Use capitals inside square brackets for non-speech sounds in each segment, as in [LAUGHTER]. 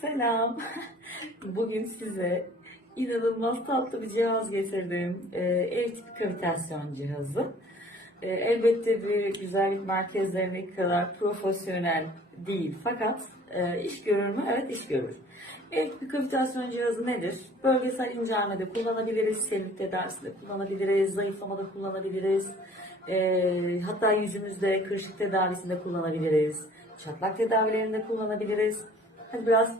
Selam. [LAUGHS] Bugün size inanılmaz tatlı bir cihaz getirdim. Ee, elektrik kavitasyon cihazı. Ee, elbette bir güzellik merkezlerindeki kadar profesyonel değil fakat e, iş görür mü? Evet iş görür. Elektrik kavitasyon cihazı nedir? Bölgesel incelmede kullanabiliriz, selülit tedavisinde kullanabiliriz, zayıflamada kullanabiliriz. Ee, hatta yüzümüzde kırışık tedavisinde kullanabiliriz. Çatlak tedavilerinde kullanabiliriz. Biraz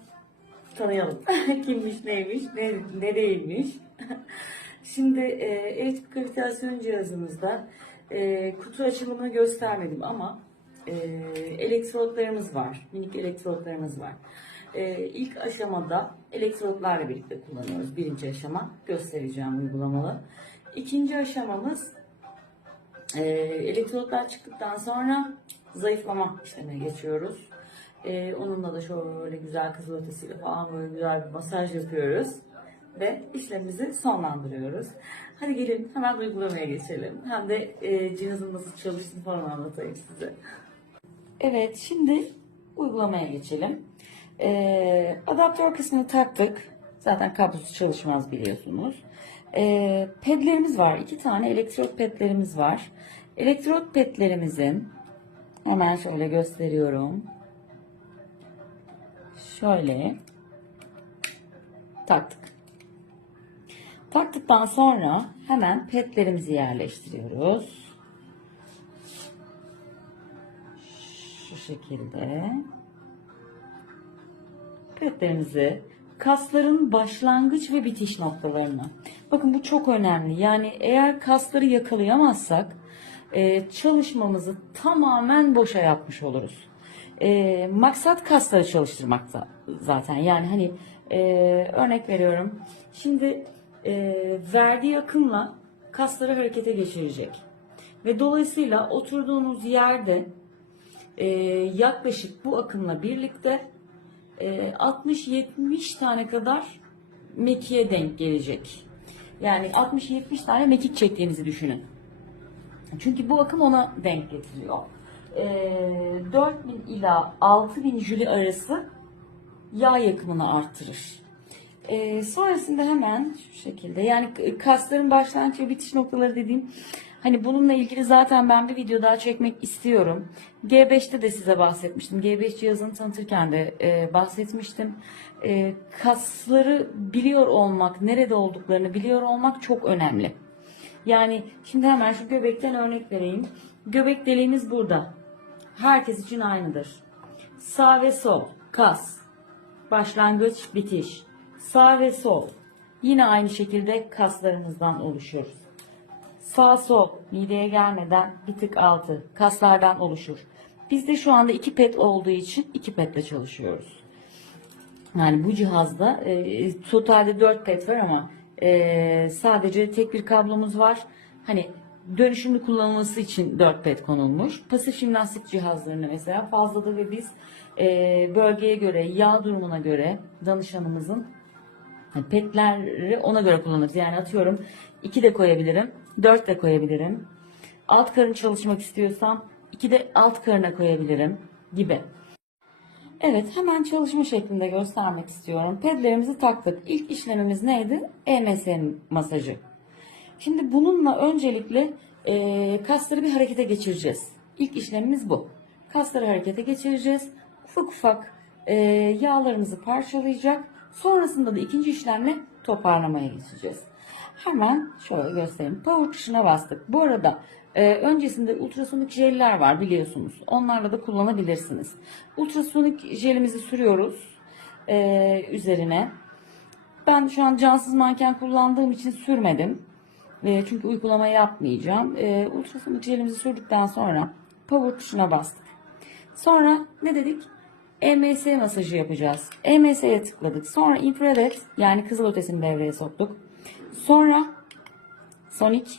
tanıyalım. [LAUGHS] Kimmiş, neymiş, ne, ne değilmiş. [LAUGHS] Şimdi e, elektrik kavitasyon cihazımızda e, kutu açılımını göstermedim ama e, elektrotlarımız var. Minik elektrotlarımız var. E, ilk aşamada elektrotlarla birlikte kullanıyoruz. Birinci aşama göstereceğim uygulamalı. İkinci aşamamız e, elektrotlar çıktıktan sonra zayıflama işlemine geçiyoruz. E, onunla da şöyle güzel kızıl ötesiyle falan böyle güzel bir masaj yapıyoruz. Ve işlemimizi sonlandırıyoruz. Hadi gelin hemen uygulamaya geçelim. Hem de e, cihazın nasıl çalıştığını falan anlatayım size. Evet şimdi uygulamaya geçelim. E, adaptör kısmını taktık. Zaten kablosuz çalışmaz biliyorsunuz. E, pedlerimiz var. iki tane elektrot pedlerimiz var. Elektrot pedlerimizin hemen şöyle gösteriyorum. Şöyle taktık. Taktıktan sonra hemen petlerimizi yerleştiriyoruz. Şu şekilde. Petlerimizi kasların başlangıç ve bitiş noktalarına. Bakın bu çok önemli. Yani eğer kasları yakalayamazsak e, çalışmamızı tamamen boşa yapmış oluruz. E, maksat kasları çalıştırmakta zaten. Yani hani e, örnek veriyorum. Şimdi e, verdiği akımla kasları harekete geçirecek. Ve dolayısıyla oturduğunuz yerde e, yaklaşık bu akımla birlikte e, 60-70 tane kadar mekiğe denk gelecek. Yani 60-70 tane mekik çektiğinizi düşünün. Çünkü bu akım ona denk getiriyor. E, 4000 ila 6000 jüli arası yağ yakımını arttırır. E, sonrasında hemen şu şekilde yani kasların başlangıç ve bitiş noktaları dediğim hani bununla ilgili zaten ben bir video daha çekmek istiyorum. G5'te de size bahsetmiştim. G5 cihazını tanıtırken de e, bahsetmiştim. E, kasları biliyor olmak, nerede olduklarını biliyor olmak çok önemli. Yani şimdi hemen şu göbekten örnek vereyim. Göbek deliğimiz burada. Herkes için aynıdır. Sağ ve sol, kas, başlangıç, bitiş. Sağ ve sol. Yine aynı şekilde kaslarımızdan oluşuyoruz. Sağ sol mideye gelmeden bir tık altı kaslardan oluşur. Bizde şu anda iki pet olduğu için iki petle çalışıyoruz. Yani bu cihazda e, totalde 4 pet var ama e, sadece tek bir kablomuz var. Hani dönüşümlü kullanılması için 4 pet konulmuş. Pasif jimnastik cihazlarını mesela fazladır ve biz e, bölgeye göre, yağ durumuna göre danışanımızın hani petleri ona göre kullanırız. Yani atıyorum 2 de koyabilirim, 4 de koyabilirim. Alt karın çalışmak istiyorsam 2 de alt karına koyabilirim gibi. Evet hemen çalışma şeklinde göstermek istiyorum. Pedlerimizi taktık. İlk işlemimiz neydi? EMS masajı. Şimdi bununla öncelikle e, kasları bir harekete geçireceğiz. İlk işlemimiz bu. Kasları harekete geçireceğiz. Ufak ufak e, yağlarımızı parçalayacak. Sonrasında da ikinci işlemle toparlamaya geçeceğiz. Hemen şöyle göstereyim. Power tuşuna bastık. Bu arada e, öncesinde ultrasonik jeller var biliyorsunuz. Onlarla da kullanabilirsiniz. Ultrasonik jelimizi sürüyoruz e, üzerine. Ben şu an cansız manken kullandığım için sürmedim. E, çünkü uygulama yapmayacağım. E, ultrasonik jelimizi sürdükten sonra power tuşuna bastık. Sonra ne dedik? EMS masajı yapacağız. EMS'ye tıkladık. Sonra infrared yani kızıl ötesini devreye soktuk. Sonra Sonic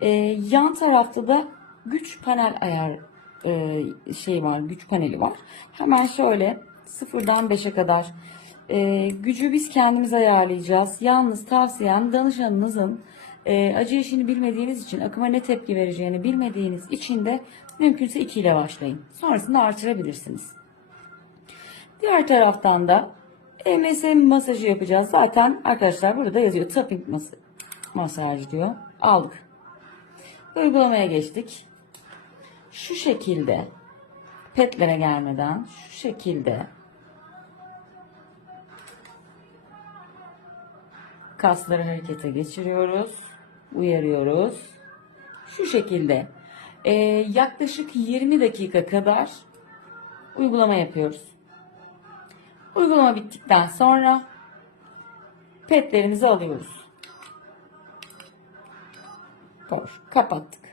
e, yan tarafta da güç panel ayar e, şey var, güç paneli var. Hemen şöyle sıfırdan 5'e kadar e, gücü biz kendimiz ayarlayacağız. Yalnız tavsiyem danışanınızın e, acı işini bilmediğiniz için akıma ne tepki vereceğini bilmediğiniz için de mümkünse 2 ile başlayın. Sonrasında artırabilirsiniz. Diğer taraftan da EMS masajı yapacağız. Zaten arkadaşlar burada yazıyor. Tapping mas- masaj diyor. Aldık. Uygulamaya geçtik. Şu şekilde petlere gelmeden şu şekilde kasları harekete geçiriyoruz. Uyarıyoruz. Şu şekilde e, yaklaşık 20 dakika kadar uygulama yapıyoruz. Uygulama bittikten sonra petlerimizi alıyoruz. Koş, kapattık.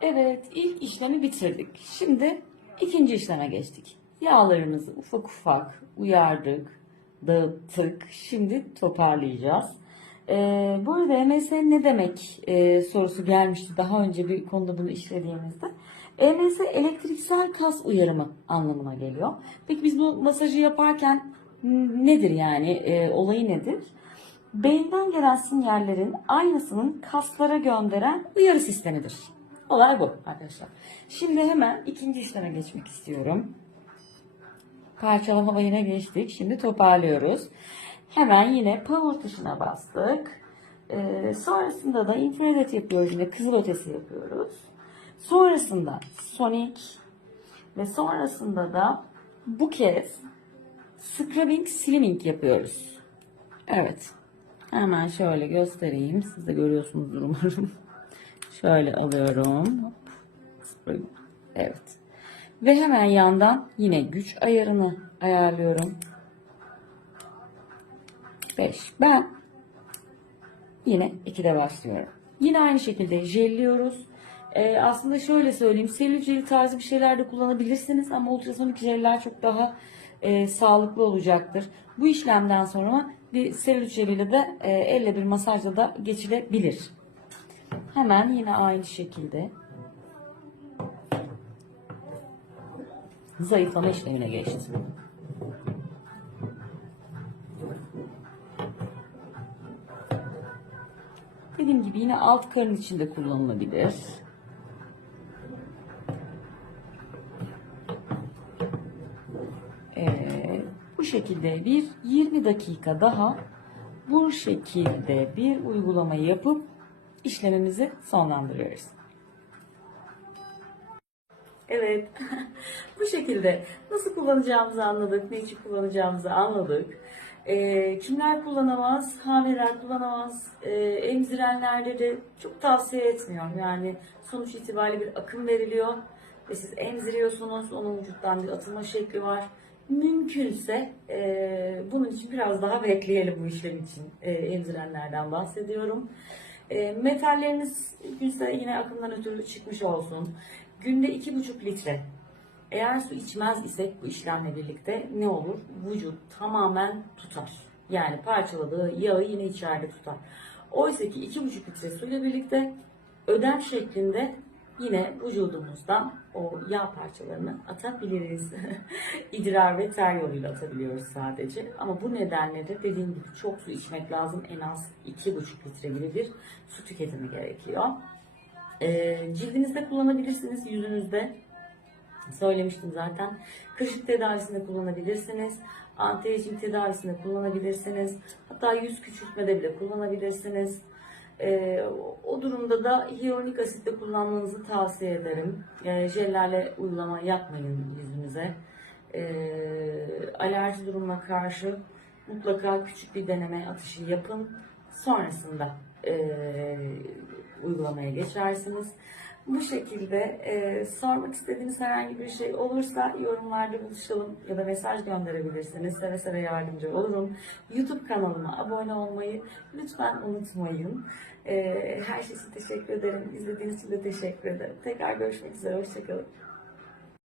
Evet, ilk işlemi bitirdik. Şimdi ikinci işleme geçtik. Yağlarımızı ufak ufak uyardık, dağıttık. Şimdi toparlayacağız. Ee, bu arada MSN ne demek e, sorusu gelmişti daha önce bir konuda bunu işlediğimizde. EMS elektriksel kas uyarımı anlamına geliyor. Peki biz bu masajı yaparken nedir yani e, olayı nedir? Beyinden gelen sinyallerin aynısının kaslara gönderen uyarı sistemidir. Olay bu arkadaşlar. Şimdi hemen ikinci işleme geçmek istiyorum. Parçalama olayına geçtik. Şimdi toparlıyoruz. Hemen yine power tuşuna bastık. Ee, sonrasında da infrared yapıyoruz. Yine kızıl ötesi yapıyoruz. Sonrasında sonic ve sonrasında da bu kez scrubbing slimming yapıyoruz. Evet. Hemen şöyle göstereyim. Siz de görüyorsunuzdur umarım. [LAUGHS] Şöyle alıyorum. Evet. Ve hemen yandan yine güç ayarını ayarlıyorum. 5. Ben yine 2'de başlıyorum. Yine aynı şekilde jelliyoruz. Ee, aslında şöyle söyleyeyim. Selülit jeli tarzı bir şeyler de kullanabilirsiniz ama ultrasonik jeller çok daha e, sağlıklı olacaktır. Bu işlemden sonra bir selülit jeliyle de e, elle bir masajla da geçilebilir. Hemen yine aynı şekilde zayıflama işlemine geçtim. Dediğim gibi yine alt karın içinde kullanılabilir. Ee, bu şekilde bir 20 dakika daha bu şekilde bir uygulama yapıp işlemimizi sonlandırıyoruz. Evet. [LAUGHS] Bu şekilde nasıl kullanacağımızı anladık, ne için kullanacağımızı anladık. Ee, kimler kullanamaz? Hamileler kullanamaz. Ee, emzirenlerde de çok tavsiye etmiyorum. Yani sonuç itibariyle bir akım veriliyor ve siz emziriyorsunuz. Onun vücuttan bir atılma şekli var. Mümkünse e, bunun için biraz daha bekleyelim bu işlem için. E, emzirenlerden bahsediyorum. E, metalleriniz günse yine akımdan ötürü çıkmış olsun. Günde 2,5 litre. Eğer su içmez isek bu işlemle birlikte ne olur? Vücut tamamen tutar. Yani parçaladığı yağı yine içeride tutar. Oysa ki 2,5 litre suyla birlikte ödem şeklinde yine vücudumuzdan o yağ parçalarını atabiliriz. [LAUGHS] İdrar ve ter yoluyla atabiliyoruz sadece. Ama bu nedenle de dediğim gibi çok su içmek lazım. En az 2,5 litre gibi bir su tüketimi gerekiyor. Ee, cildinizde kullanabilirsiniz, yüzünüzde. Söylemiştim zaten. Kırışık tedavisinde kullanabilirsiniz. Anti-aging tedavisinde kullanabilirsiniz. Hatta yüz küçültmede bile kullanabilirsiniz. Ee, o durumda da hyaluronik asitle kullanmanızı tavsiye ederim. Ee, jellerle uygulama yapmayın yüzünüze. Alerji durumuna karşı mutlaka küçük bir deneme atışı yapın. Sonrasında e, uygulamaya geçersiniz. Bu şekilde e, sormak istediğiniz herhangi bir şey olursa yorumlarda buluşalım ya da mesaj gönderebilirsiniz. Seve seve yardımcı olurum. YouTube kanalıma abone olmayı lütfen unutmayın. E, her şey için teşekkür ederim. İzlediğiniz için de teşekkür ederim. Tekrar görüşmek üzere. Hoşçakalın.